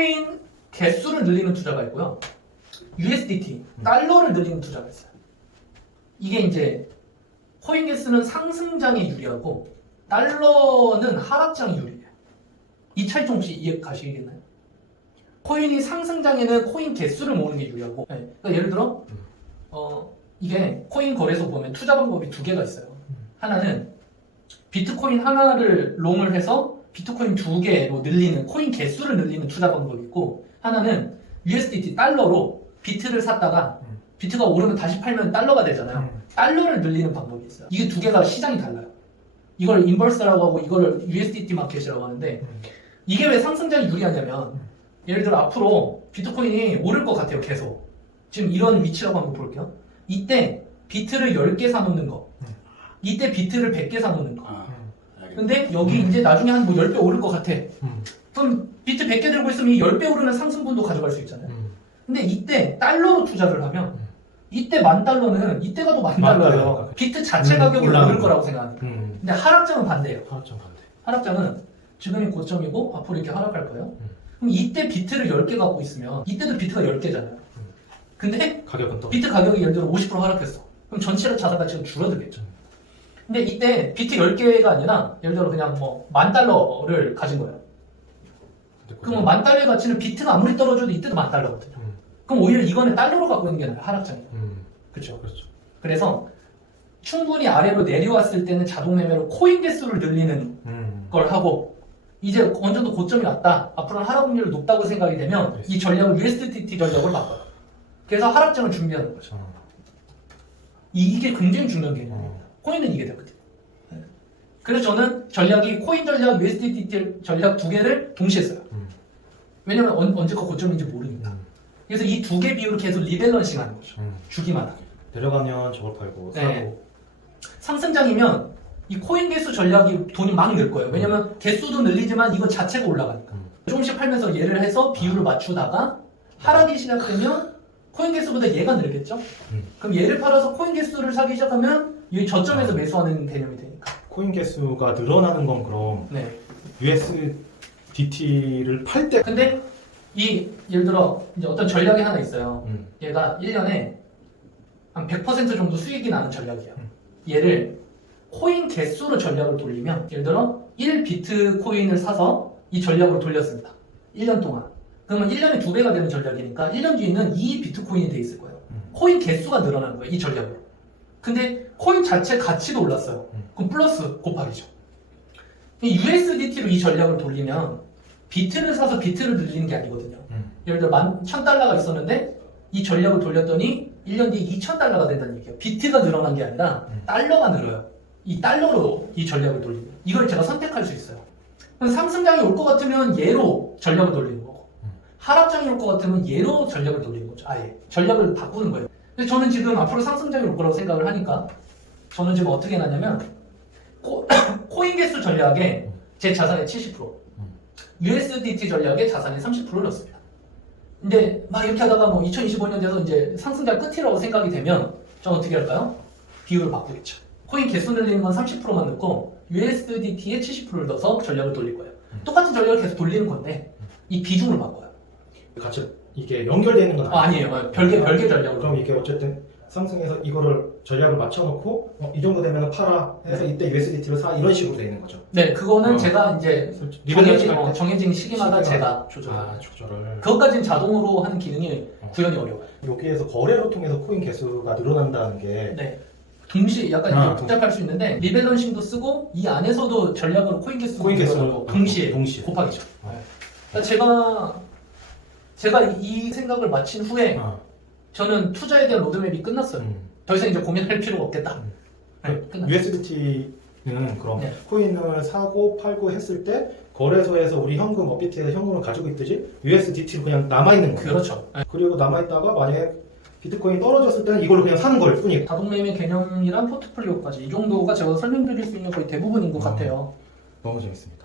비트코인 개수를 늘리는 투자가 있고요. USDT, 달러를 늘리는 투자가 있어요. 이게 이제 코인 개수는 상승장에 유리하고 달러는 하락장에 유리해요. 이 차이 좀 혹시 이해 가시겠나요? 코인이 상승장에는 코인 개수를 모으는 게 유리하고, 네. 그러니까 예를 들어 이게 코인 거래소 보면 투자 방법이 두 개가 있어요. 하나는 비트코인 하나를 롱을 해서 비트코인 두 개로 늘리는 코인 개수를 늘리는 투자 방법이 있고, 하나는 USDT 달러로 비트를 샀다가 비트가 오르면 다시 팔면 달러가 되잖아요. 달러를 늘리는 방법이 있어요. 이게 두 개가 시장이 달라요. 이걸 인버스라고 하고 이거를 USDT 마켓이라고 하는데, 이게 왜 상승장이 유리하냐면 예를 들어 앞으로 비트코인이 오를 것 같아요. 계속 지금 이런 위치라고 한번 볼게요. 이때 비트를 10개 사놓는 거, 이때 비트를 100개 사놓는 거. 근데 여기 이제 나중에 한 뭐 10배 오를 것 같아. 그럼 비트 100개 들고 있으면 이 10배 오르는 상승분도 가져갈 수 있잖아요. 근데 이때 달러로 투자를 하면 이때 $10,000는 이때가 더 $10,000예요. 비트 자체 가격이 오를 거라고 생각합니다. 근데 하락장은 반대예요. 하락장 반대. 하락장은 지금이 고점이고 앞으로 이렇게 하락할 거예요. 그럼 이때 비트를 10개 갖고 있으면 이때도 비트가 10개잖아요. 근데 가격은 또 비트 가격이 예를 들어 50% 하락했어. 그럼 전체 자산 가치는 줄어들겠죠. 근데 이때 비트 10개가 아니라 예를 들어 그냥 뭐 $10,000를 가진 거예요. 그럼 $10,000의 가치는 비트가 아무리 떨어져도 이때도 $10,000거든요. 그럼 오히려 이거는 달러로 갖고 있는 게 나아요. 하락장이. 그렇죠. 그래서 충분히 아래로 내려왔을 때는 자동 매매로 코인 개수를 늘리는 걸 하고, 이제 어느 정도 고점이 왔다, 앞으로는 하락 확률이 높다고 생각이 되면 이 전략을 USDT 전략을 바꿔요. 그래서 하락장을 준비하는 거죠. 이게 굉장히 중요한 개념이에요. 코인은 이게 되거든요. 그래서 저는 전략이 코인 전략, USDT 전략 두 개를 동시에 써요. 왜냐면 언제가 고점인지 모르니까. 그래서 이 두 개 비율을 계속 리밸런싱 하는 거죠. 주기마다. 내려가면 저걸 팔고 사고. 네. 상승장이면 이 코인 개수 전략이 돈이 막 늘 거예요. 왜냐면 개수도 늘리지만 이거 자체가 올라가니까. 조금씩 팔면서 얘를 해서 비율을 맞추다가 하락이 시작되면 코인 개수보다 얘가 늘겠죠? 그럼 얘를 팔아서 코인 개수를 사기 시작하면 이 저점에서 매수하는 개념이 되니까. 코인 개수가 늘어나는 건 그럼 네. USDT를 팔 때 근데 이 예를 들어 이제 어떤 전략이 하나 있어요. 얘가 1년에 한 100% 정도 수익이 나는 전략이에요. 얘를 코인 개수로 전략을 돌리면, 예를 들어 1비트코인을 사서 이 전략으로 돌렸습니다. 1년 동안. 그러면 1년에 2배가 되는 전략이니까 1년 뒤에는 2비트코인이 돼 있을 거예요. 코인 개수가 늘어나는 거예요. 이 전략으로. 근데 코인 자체 가치도 올랐어요. 그럼 플러스 곱하기죠. USDT로 이 전략을 돌리면 비트를 사서 비트를 늘리는 게 아니거든요. 예를 들어 $10,000가 있었는데 이 전략을 돌렸더니 1년 뒤에 $2,000가 된다는 얘기예요. 비트가 늘어난 게 아니라 달러가 늘어요. 이 달러로 이 전략을 돌리면 이걸 제가 선택할 수 있어요. 그럼 상승장이 올 것 같으면 얘로 전략을 돌리는 거고, 하락장이 올 것 같으면 얘로 전략을 돌리는 거죠. 아예 전략을 바꾸는 거예요. 근데 저는 지금 앞으로 상승장이 올 거라고 생각을 하니까 저는 지금 어떻게 해놨냐면 코인 개수 전략에 제 자산의 70%, USDT 전략에 자산의 30%를 넣습니다. 근데 막 이렇게 하다가 뭐 2025년 돼서 이제 상승장 끝이라고 생각이 되면 저는 어떻게 할까요? 비율을 바꾸겠죠. 코인 개수 늘리는 건 30%만 넣고 USDT에 70%를 넣어서 전략을 돌릴 거예요. 똑같은 전략을 계속 돌리는 건데 이 비중을 바꿔요. 같이 이게 연결되는 건 아니에요. 별개 전략으로. 그럼 이게 어쨌든 상승해서 이거를 전략을 맞춰놓고 이 정도 되면 팔아 해서 이때 USDT를 사 이런 식으로 돼 있는 거죠. 네, 그거는 제가 이제 정해진 시기마다 제가 조절을. 그것까지는 자동으로 하는 기능이 구현이 어려워요. 여기에서 거래를 통해서 코인 개수가 늘어난다는 게 네. 동시에 약간 이제 복잡할 수 있는데 리밸런싱도 쓰고 이 안에서도 전략으로 코인 개수로 동시에 곱하기죠. 그러니까 제가 이 생각을 마친 후에 저는 투자에 대한 로드맵이 끝났어요. 더 이상 이제 고민할 필요가 없겠다. USDT는 그럼 코인을 사고 팔고 했을 때 거래소에서 우리 현금 업비트에서 현금을 가지고 있듯이 USDT로 그냥 남아있는 거예요. 그렇죠. 그리고 남아있다가 만약에 비트코인이 떨어졌을 때는 이걸 그냥 사는 거일 뿐이에요. 자동매매 개념이랑 포트폴리오까지 이 정도가 제가 설명드릴 수 있는 거의 대부분인 것 같아요. 너무 재밌습니다.